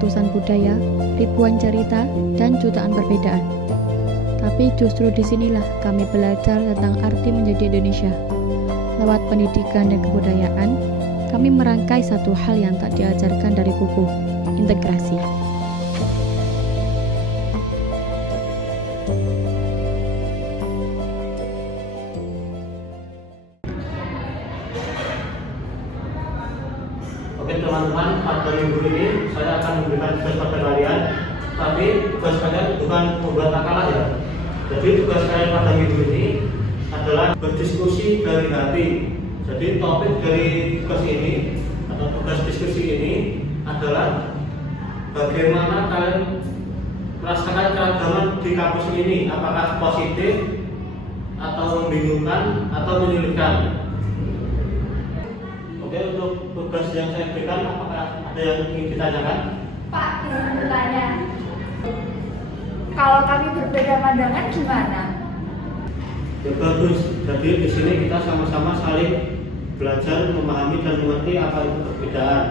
ratusan budaya, ribuan cerita, dan jutaan perbedaan. Tapi justru disinilah kami belajar tentang arti menjadi Indonesia. Lewat pendidikan dan kebudayaan, kami merangkai satu hal yang tak diajarkan dari buku, integrasi. Oke teman-teman, pada minggu ini saya akan memberikan tugas pada kalian. Tapi tugas kalian bukan membuat makalah ya. Jadi tugas kalian pada minggu ini adalah berdiskusi dari hati. Jadi topik dari tugas ini atau tugas diskusi ini adalah bagaimana kalian merasakan keragaman di kampus ini, apakah positif atau membingungkan atau menyulitkan. Oke, untuk tugas yang saya berikan, apakah ada yang ingin ditanyakan? Pak, izin bertanya. Kalau kami berbeda pandangan gimana? Ya bagus. Jadi di sini kita sama-sama saling belajar, memahami dan mengerti apa itu perbedaan.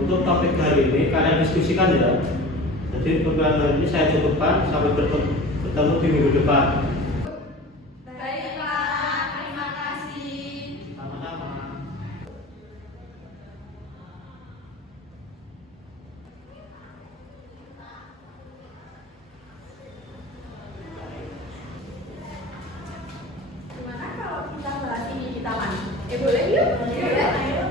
Untuk topik hari ini kalian diskusikan ya. Jadi untuk hari ini saya cukupkan, sampai bertemu di minggu depan. Baik Pak, terima kasih. Sama-sama. Gimana kalau kita bahas ini di taman? Boleh yuk? Boleh. Ayo.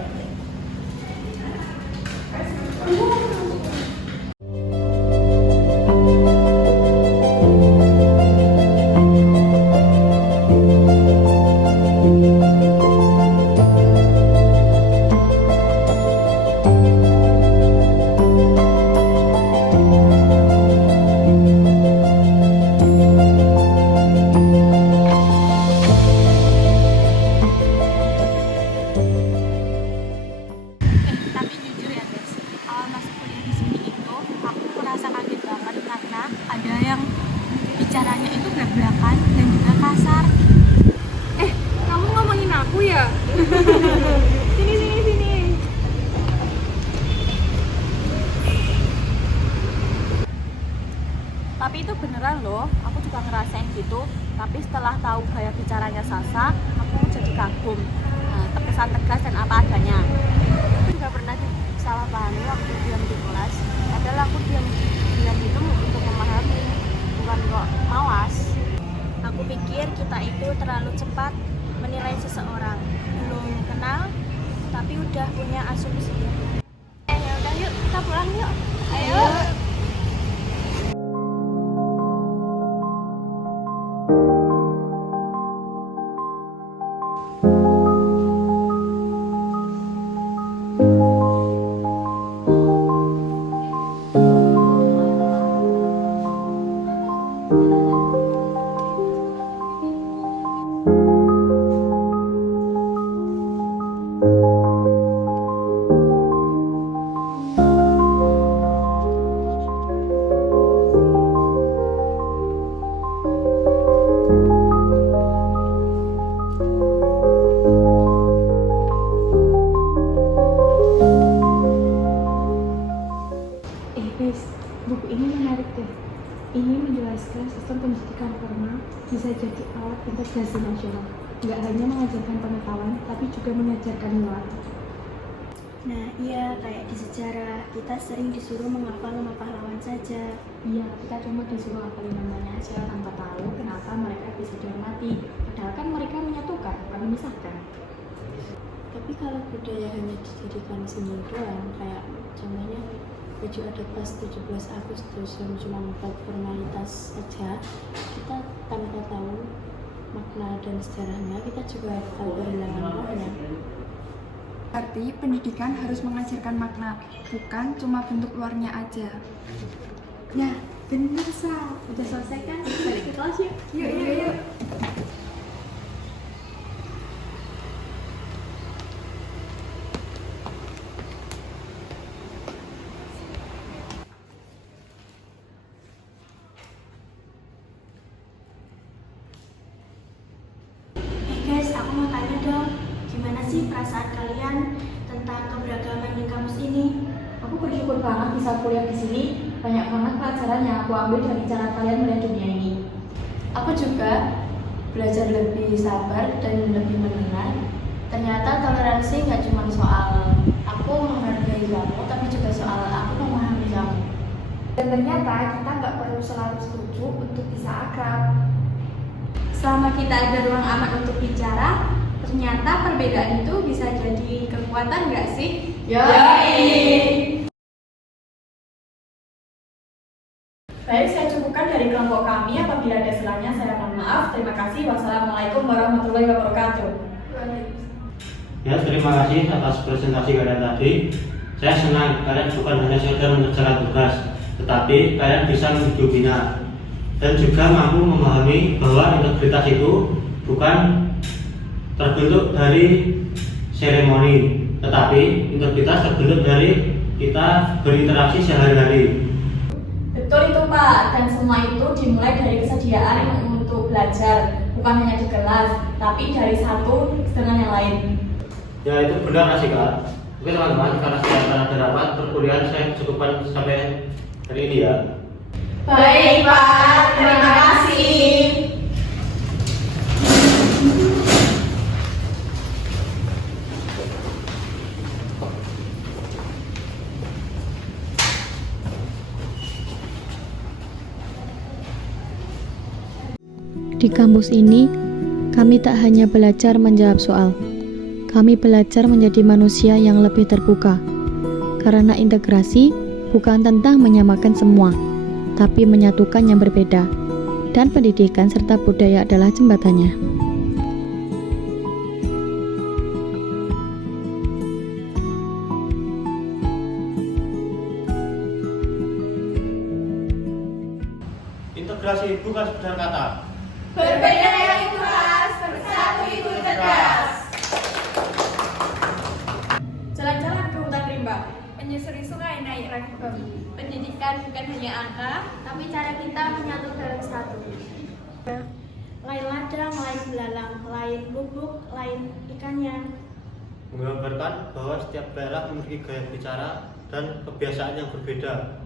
Tapi jujur ya guys, awal masuk kuliah di sini itu aku merasa kaget banget karena ada yang bicaranya itu belak-belakan dan juga kasar. Kamu ngomongin aku ya? Sini. Tapi itu beneran loh, aku juga ngerasain gitu. Tapi setelah tahu gaya bicaranya Sasa, aku jadi kagum. Terkesan tegas dan apa adanya. Aku juga pernah salah pahami waktu diam di kelas. Padahal aku diam itu untuk memahami, bukan kok mawas. Aku pikir kita itu terlalu cepat menilai seseorang. Belum kenal, tapi udah punya asumsi. Ya udah yuk, kita pulang yuk. Ayo. Buku ini menarik deh. Ini menjelaskan sistem pendidikan formal bisa jadi alat integrasi nasional. Nggak hanya mengajarkan pengetahuan, tapi juga mengajarkan nilai. Nah iya, kayak di sejarah kita sering disuruh menghafal nama pahlawan saja. Iya, kita cuma disuruh hafalin namanya aja tanpa tahu kenapa mereka bisa dihormati. Padahal kan mereka menyatukan, bukan memisahkan. Tapi kalau budaya hanya dijadikan seni doang, kayak contohnya baju adat pas 17 Agustus yang cuma buat formalitas saja, kita tanpa tahu makna dan sejarahnya, kita juga tahu kehilangan makna. Arti pendidikan harus mengajarkan makna, bukan cuma bentuk luarnya aja. Nah, bener Sal. Udah selesai kan? Balik ke kelas yuk. Yuk. Guys, aku mau tanya dong, gimana sih perasaan kalian tentang keberagaman di kampus ini? Aku bersyukur bersyukur banget bisa kuliah di sini. Banyak banget pelajaran yang aku ambil dari cara kalian melihat dunia ini. Aku juga belajar lebih sabar dan lebih mendengar. Ternyata toleransi nggak cuma soal aku menghargai kamu, tapi juga soal aku memahami kamu. Dan ternyata kita nggak perlu selalu setuju untuk bisa akrab. Selama kita ada ruang aman untuk bicara, ternyata perbedaan itu bisa jadi kekuatan nggak sih? Yoi! Baik, saya cukupkan dari kelompok kami. Apabila ada salahnya, saya mohon maaf. Terima kasih. Wassalamualaikum warahmatullahi wabarakatuh. Ya, terima kasih atas presentasi kalian tadi. Saya senang kalian bukan hanya sekedar mengerjakan tugas, tetapi kalian bisa menghidupinya dan juga mampu memahami bahwa integritas itu bukan terbentuk dari seremoni, tetapi integritas terbentuk dari kita berinteraksi sehari-hari. Betul itu Pak, dan semua itu dimulai dari kesediaan untuk belajar, bukan hanya di kelas, tapi dari satu dengan yang lain. Ya, itu benar sih Kak. Oke teman-teman, karena sudah ada rapat perkuliahan, saya cukupkan sampai hari ini ya. Baik Pak, terima kasih. Di kampus ini, kami tak hanya belajar menjawab soal, kami belajar menjadi manusia yang lebih terbuka. Karena integrasi bukan tentang menyamakan semua, tapi menyatukan yang berbeda. Dan pendidikan serta budaya adalah jembatannya. Integrasi bukan sekedar kata. Berbeda yang ikhlas, bersatu itu cerdas. Jalan-jalan ke hutan rimba, menyusuri sungai naik ragam. Pendidikan bukan hanya angka, Tapi cara kita menyatu dalam satu. Lain ladang, lain belalang, lain bubuk, lain ikannya. Menggambarkan bahwa setiap daerah memiliki gaya bicara dan kebiasaan yang berbeda.